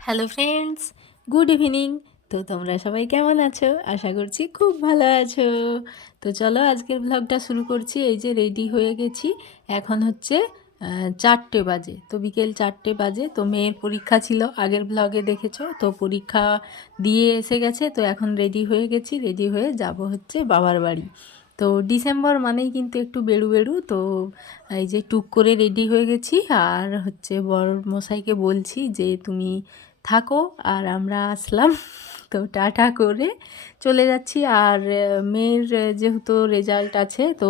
Hello friends, good evening. তো তোমরা সবাই কেমন আছো? আশা করছি খুব ভালো আছো। তো চলো আজকের ব্লগটা শুরু করছি। এই যে রেডি হয়ে গেছি। এখন হচ্ছে 4টে বাজে, তো বিকেল 4টে বাজে। তো মেয়ের পরীক্ষা ছিল, আগের ব্লগে দেখেছো। তো পরীক্ষা দিয়ে এসে গেছে, তো এখন রেডি হয়ে গেছি। রেডি হয়ে যাব হচ্ছে বাবার বাড়ি। তো ডিসেম্বর মানেই কিন্তু একটু বেড়ু বেড়ু। তো এই যে টুক করে রেডি হয়ে গেছি, আর হচ্ছে বড় মশাইকে বলছি যে তুমি থাকো আর আমরা আসলাম। তো টাটা করে চলে যাচ্ছি। আর মেয়ের যেহেতু রেজাল্ট আছে, তো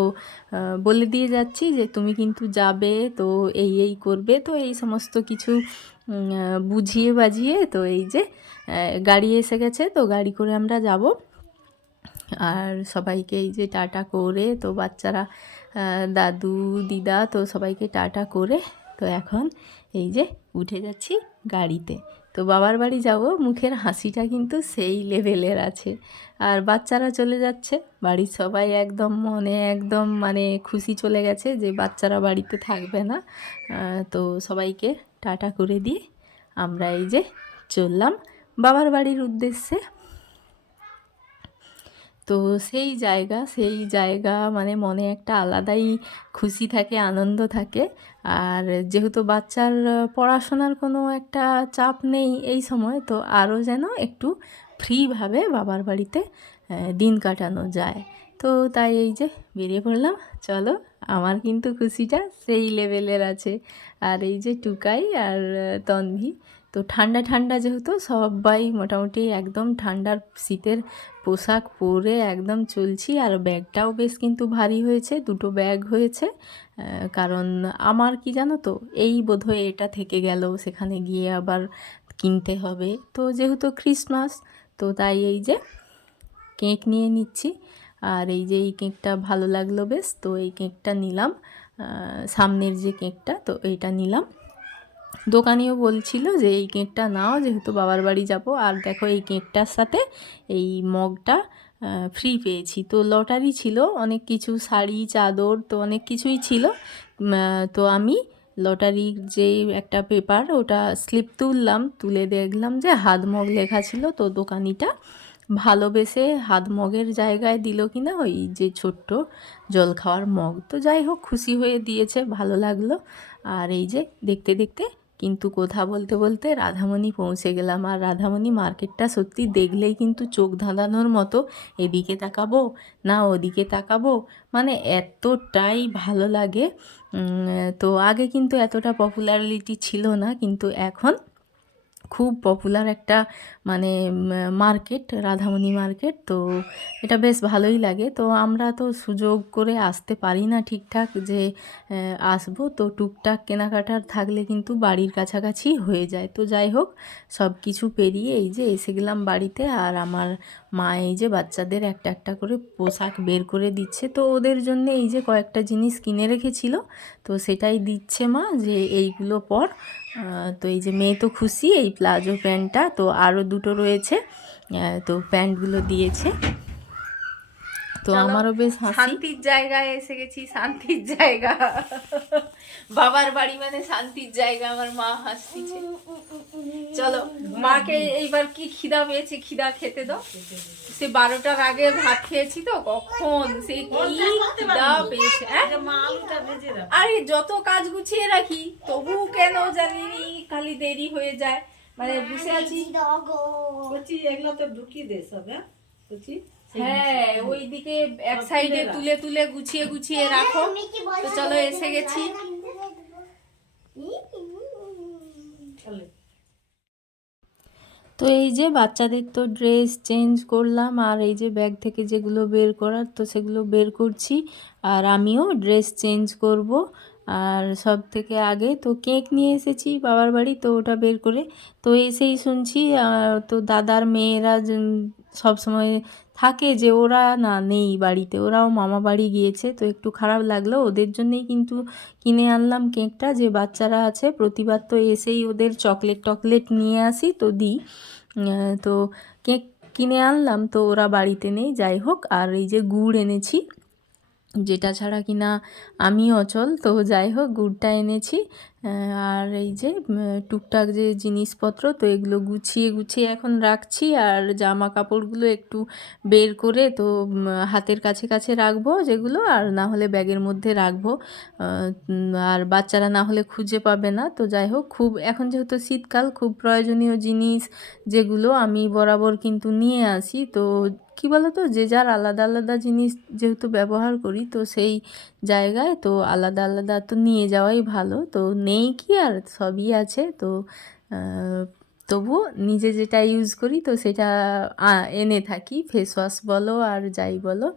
বলে দিয়ে যাচ্ছি যে তুমি কিন্তু যাবে, তো এই এই করবে, তো এই সমস্ত কিছু বুঝিয়ে বাজিয়ে। তো এই যে গাড়ি এসে গেছে, তো গাড়ি করে আমরা যাব। আর সবাইকে এই যে টাটা করে, তো বাচ্চারা দাদু দিদা তো সবাইকে টাটা করে, তো এখন এই যে উঠে যাচ্ছি গাড়িতে। তো বাবার বাড়ি যাব, মুখের হাসিটা কিন্তু সেই লেভেলের আছে। আর বাচ্চারা চলে যাচ্ছে, বাড়ির সবাই একদম মনে একদম মানে খুশি, চলে গেছে যে বাচ্চারা বাড়িতে থাকবে না। তো সবাইকে টাটা করে দিয়ে আমরা এই যে চললাম বাবার বাড়ির উদ্দেশ্যে। তো সেই জায়গা মানে মনে একটা আলাদাই খুশি থাকে, আনন্দ থাকে। আর যেহেতু বাচ্চার পড়াশোনার কোনো একটা চাপ নেই এই সময়, তো আরও যেন একটু ফ্রিভাবে বাবার বাড়িতে দিন কাটানো যায়। তো তাই এই যে বেরিয়ে পড়লাম। চলো, আমার কিন্তু খুশিটা সেই লেভেলের আছে। আর এই যে টুকাই আর তন্ভি, তো ঠান্ডা ঠান্ডা যেহেতু সবাই মোটামুটি একদম ঠান্ডার শীতের পোশাক পরে একদম চলছি। আর ব্যাগটাও বেশ কিন্তু ভারী হয়েছে, দুটো ব্যাগ হয়েছে। কারণ আমার কি জানো তো, এই বোধহয় এটা থেকে গেল, সেখানে গিয়ে আবার কিনতে হবে। তো যেহেতু ক্রিসমাস, তো তাই এই যে কেক নিয়ে নিচ্ছি। আর এই যে এই কেকটা ভালো লাগলো বেশ, তো এই কেকটা নিলাম। সামনের যে কেকটা, তো এইটা নিলাম। দোকানিও বলছিল যে এই কেকটা নাও, যেহেতু বাবার বাড়ি যাব। আর দেখো এই কেকটার সাথে এই মগটা ফ্রি পেয়েছি। তো লটারি ছিল, অনেক কিছু শাড়ি চাদর তো অনেক কিছুই ছিল। তো আমি লটারির যে একটা পেপার, ওটা স্লিপ তুললাম, তুলে দেখলাম যে হাত মগ লেখা ছিল। তো দোকানিটা ভালোবেসে হাত মগের জায়গায় দিল কিনা ওই যে ছোট্ট জল খাওয়ার মগ। তো যাই হোক, খুশি হয়ে দিয়েছে, ভালো লাগলো। আর এই যে দেখতে দেখতে কিন্তু কথা বলতে বলতে রাধামণি পৌঁছে গেলাম। আর রাধামণি মার্কেটটা সত্যি দেখলেই কিন্তু চোখ ধাঁধানোর মতো। এদিকে তাকাবো না ওদিকে তাকাবো, মানে এতটাই ভালো লাগে। তো আগে কিন্তু এতটা পপুলারিটি ছিল না, কিন্তু এখন খুব পপুলার একটা মানে মার্কেট, রাধামণি মার্কেট। তো এটা বেশ ভালোই লাগে। তো আমরা তো সুযোগ করে আসতে পারি না ঠিকঠাক যে আসবো। তো টুকটাক কেনাকাটার থাকলে কিন্তু বাড়ির কাছাকাছি হয়ে যায়। তো যাই হোক, সব কিছু পেরিয়ে এই যে এসে গেলাম বাড়িতে। আর আমার মা এই যে বাচ্চাদের একটা একটা করে পোশাক বের করে দিচ্ছে। তো ওদের জন্য এই যে কয়েকটা জিনিস কিনে রেখেছিল, তো সেটাই দিচ্ছে মা যে এইগুলো পর। তো এই যে মেয়ে তো খুশি, এই প্লাজো প্যান্টটা, তো আরও দুটো রয়েছে, তো প্যান্টগুলো দিয়েছে। তো চলো, আমারও বেশ হাসি। শান্তির জায়গায় এসে গেছি, শান্তির জায়গা। বাবার বাড়ি মানে শান্তির জায়গা। আমার মা হাসতিছে। চলো, মাকে এইবার কি খিদা পেয়েছে, খিদা খেতে দাও। সে 12টার আগে ভাত খেয়েছি, তো কখন সে কি খিদা পেয়েছে। আরে যত কাজ গুছিয়ে রাখি, তবু কেন জানি খালি দেরি হয়ে যায়। মানে বসে আছি। এগুলো তো ঢুকিয়ে দে সব। হ্যাঁ, ওইদিকে এক সাইডে তুলে তুলে গুছিয়ে গুছিয়ে রাখো। তো চলো, এসে গেছি। তো এই যে বাচ্চাদের তো ড্রেস চেঞ্জ করলাম, আর এই যে ব্যাগ থেকে যেগুলো বের করার, তো সেগুলো বের করছি। আর আমিও ড্রেস চেঞ্জ করব। আর সব থেকে আগে তো কেক নিয়ে এসেছি বাবার বাড়ি, তো ওটা বের করে তো এসেই শুনছি তো দাদার মেয়েরা সব সময় থাকে যে ওরা না নেই বাড়িতে, ওরাও মামা বাড়ি গিয়েছে। তো একটু খারাপ লাগলো, ওদের জন্যই কিন্তু কিনে আনলাম কেকটা। যে বাচ্চারা আছে প্রতিবার তো এসেই ওদের চকলেট টকলেট নিয়ে আসি, তো দিই। তো কেক কিনে আনলাম, তো ওরা বাড়িতে নেই। যাই হোক, আর এই যে গুড় এনেছি, যেটা ছাড়া কিনা আমি অচল। তো যাই হোক, গুড়টা এনেছি। আর এই যে টুকটাক যে জিনিসপত্র, তো এগুলো গুছিয়ে গুছিয়ে এখন রাখছি। আর জামা কাপড়গুলো একটু বের করে তো হাতের কাছে কাছে রাখবো যেগুলো, আর না হলে ব্যাগের মধ্যে রাখবো। আর বাচ্চারা না হলে খুঁজে পাবে না। তো যাই হোক, খুব এখন যেহেতু শীতকাল, খুব প্রয়োজনীয় জিনিস যেগুলো আমি বরাবর কিন্তু নিয়ে আসি। তো কী বলো তো, যে যার আলাদা আলাদা জিনিস যেহেতু ব্যবহার করি, তো সেই জায়গায় তো আলাদা আলাদা তো নিয়ে যাওয়াই ভালো। তো নেই কি আর, সবই আছে। তো তবুও নিজে যেটা ইউজ করি তো সেটা এনে থাকি, ফেস ওয়াশ বলো আর যাই বলো।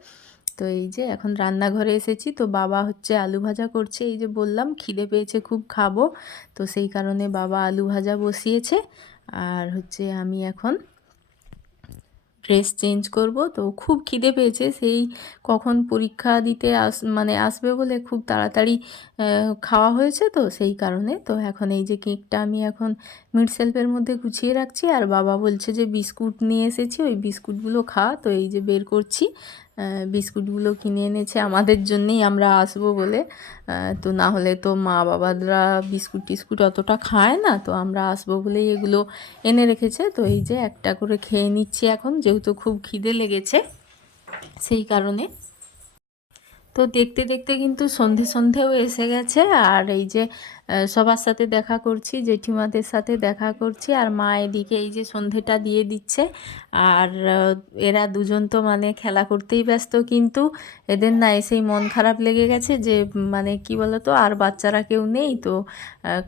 তো এই যে এখন রান্নাঘরে এসেছি, তো বাবা হচ্ছে আলু ভাজা করছে। এই যে বললাম খিদে পেয়েছে খুব, খাবো, তো সেই কারণে বাবা আলু ভাজা বসিয়েছে। আর হচ্ছে আমি এখন ড্রেস চেঞ্জ করব। তো খুব খিদে পেয়েছে, সেই কখন পরীক্ষা দিতে মানে আসবে বলে খুব তাড়াতাড়ি খাওয়া হয়েছে, তো সেই কারণে। তো এখন এই যে কেকটা আমি এখন মিড শেলফের মধ্যে গুছিয়ে রাখছি। আর বাবা বলছে যে বিস্কুট নিয়ে এসেছি, ওই বিস্কুটগুলো খা। তো এই যে বের করছি, বিস্কুটগুলো কিনে এনেছে আমাদের জন্যেই, আমরা আসবো বলে। তো না হলে তো মা বাবারা বিস্কুট টিস্কুট অতটা খায় না, তো আমরা আসবো বলেই এগুলো এনে রেখেছে। তো এই যে একটা করে খেয়ে নিচ্ছি এখন, যেহেতু খুব খিদে লেগেছে সেই কারণে। তো দেখতে দেখতে কিন্তু সন্ধে সন্ধেও এসে গেছে। আর এই যে সবার সাথে দেখা করছি, জেঠিমাদের সাথে দেখা করছি, আর মা এদিকে এই যে সন্ধেটা দিয়ে দিচ্ছে। আর এরা দুজন তো মানে খেলা করতেই ব্যস্ত, কিন্তু এদের না এসেই মন খারাপ লেগে গেছে যে মানে কি বলতো, আর বাচ্চারা কেউ নেই, তো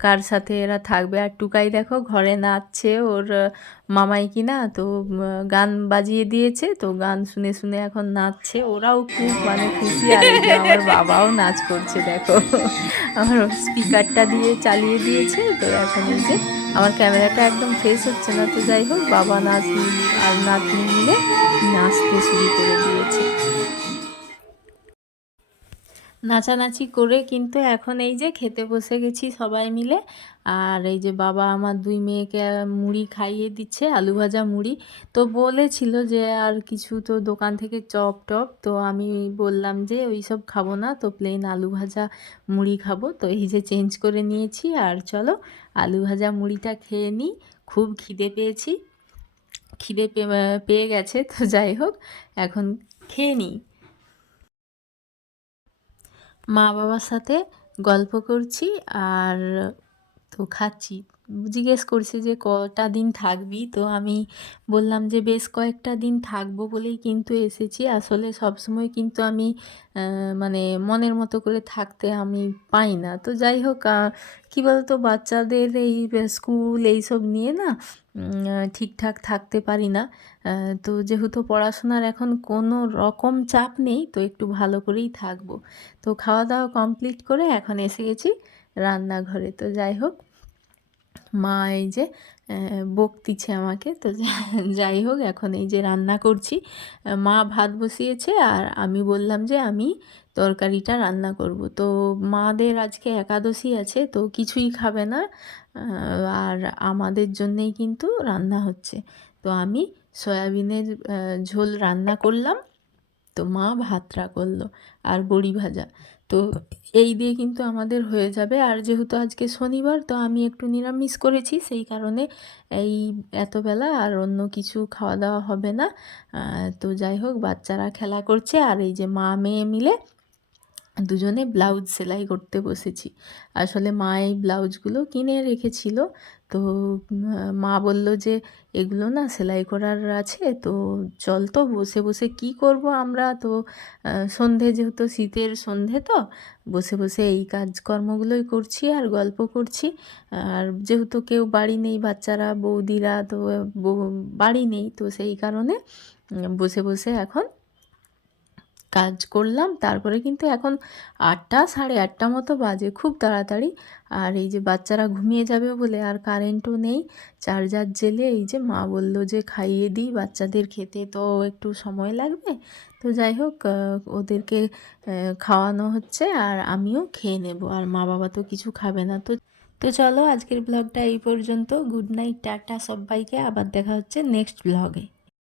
কার সাথে এরা থাকবে। আর টুকাই দেখো ঘরে নাচছে, ওর মামাই কিনা তো গান বাজিয়ে দিয়েছে, তো গান শুনে শুনে এখন নাচছে। ওরাও খুব মানে খুশি। আর এই যে আমার বাবাও নাচ করছে দেখো, আমার স্পিকারটা দিয়ে চালিয়ে দিয়েছে। তো এখন এই যে আমার ক্যামেরাটা একদম ফ্রেশ হচ্ছে না, তো যাই হোক, বাবা নাচ আর নাতনি মিলে নাচতে শুরু করে দিয়েছে। নাচানাচি করে কিন্তু এখন এই যে খেতে বসে গেছি সবাই মিলে। আর এই যে বাবা আমার দুই মেয়েকে মুড়ি খাইয়ে দিচ্ছে, আলু ভাজা মুড়ি। তো বলেছিল যে আর কিছু তো দোকান থেকে চপ টপ, তো আমি বললাম যে ওই সব খাবো না, তো প্লেন আলু ভাজা মুড়ি খাবো। তো এই যে চেঞ্জ করে নিয়েছি, আর চলো আলু ভাজা মুড়িটা খেয়ে নিই। খুব খিদে পেয়েছি, খিদে পেয়ে গেছে। তো যাই হোক, এখন খেয়ে নিই। মা বাবার সাথে গল্প করছি আর তো খাচ্ছি। জিজ্ঞেস করছে যে কটা দিন থাকবি, তো আমি বললাম যে বেশ কয়েকটা দিন থাকবো বলেই কিন্তু এসেছি। আসলে সবসময় কিন্তু আমি মানে মনের মতো করে থাকতে আমি পাই না। তো যাই হোক, কী বলতো, বাচ্চাদের এই স্কুল এইসব নিয়ে না ঠিকঠাক থাকতে পারি না। তো যেহেতু পড়াশোনার এখন কোনো রকম চাপ নেই, তো একটু ভালো করেই থাকবো। তো খাওয়া দাওয়া কমপ্লিট করে এখন এসে গেছি রান্নাঘরে। তো যাই হোক, মা এই যে বকতিছে আমাকে। তো যাই হোক, এখন এই যে রান্না করছি। মা ভাত বসিয়েছে, আর আমি বললাম যে আমি তরকারিটা রান্না করব। তো মাদের আজকে একাদশী আছে, তো কিছুই খাবে না। আর আমাদের জন্যেই কিন্তু রান্না হচ্ছে। তো আমি সয়াবিনের ঝোল রান্না করলাম, তো মা ভাতটা করলো, আর বড়ি ভাজা। তো এই দিয়ে কিন্তু আমাদের হয়ে যাবে। আর যেহেতু আজকে শনিবার, তো আমি একটু নিরামিষ করেছি, সেই কারণে এই এতবেলা আর অন্য কিছু খাওয়া দাওয়া হবে না। তো যাই হোক, বাচ্চারা খেলা করছে, আর এই যে মা মেয়ে মিলে দুজনে ব্লাউজ সেলাই করতে বসেছি। আসলে মা এই ব্লাউজগুলো কিনে রেখেছিল, তো মা বলল যে এগুলো না সেলাই করার আছে, তো চল তো বসে বসে কি করব আমরা। তো সন্ধে, যেহেতু শীতের সন্ধে, তো বসে বসে এই কাজকর্মগুলোই করছি আর গল্প করছি। আর যেহেতু কেউ বাড়ি নেই, বাচ্চারা বৌদিরা তো বাড়ি নেই, তো সেই কারণে বসে বসে এখন কাজ করলাম। তারপরে কিন্তু এখন 8টা, সাড়ে 8টা মতো বাজে, খুব তাড়াতাড়ি। আর এই যে বাচ্চারা ঘুমিয়ে যাবে বলে আর কারেন্টও নেই, চার্জার জেলে এই যে মা বলল যে খাইয়ে দিই, বাচ্চাদের খেতে তো একটু সময় লাগবে। তো যাই হোক, ওদেরকে খাওয়ানো হচ্ছে, আর আমিও খেয়ে নেব। আর মা বাবা তো কিছু খাবে না। তো তো চলো, আজকের ব্লগটা এই পর্যন্ত। গুড নাইট, টাটা সবাইকে, আবার দেখা হচ্ছে নেক্সট ব্লগে।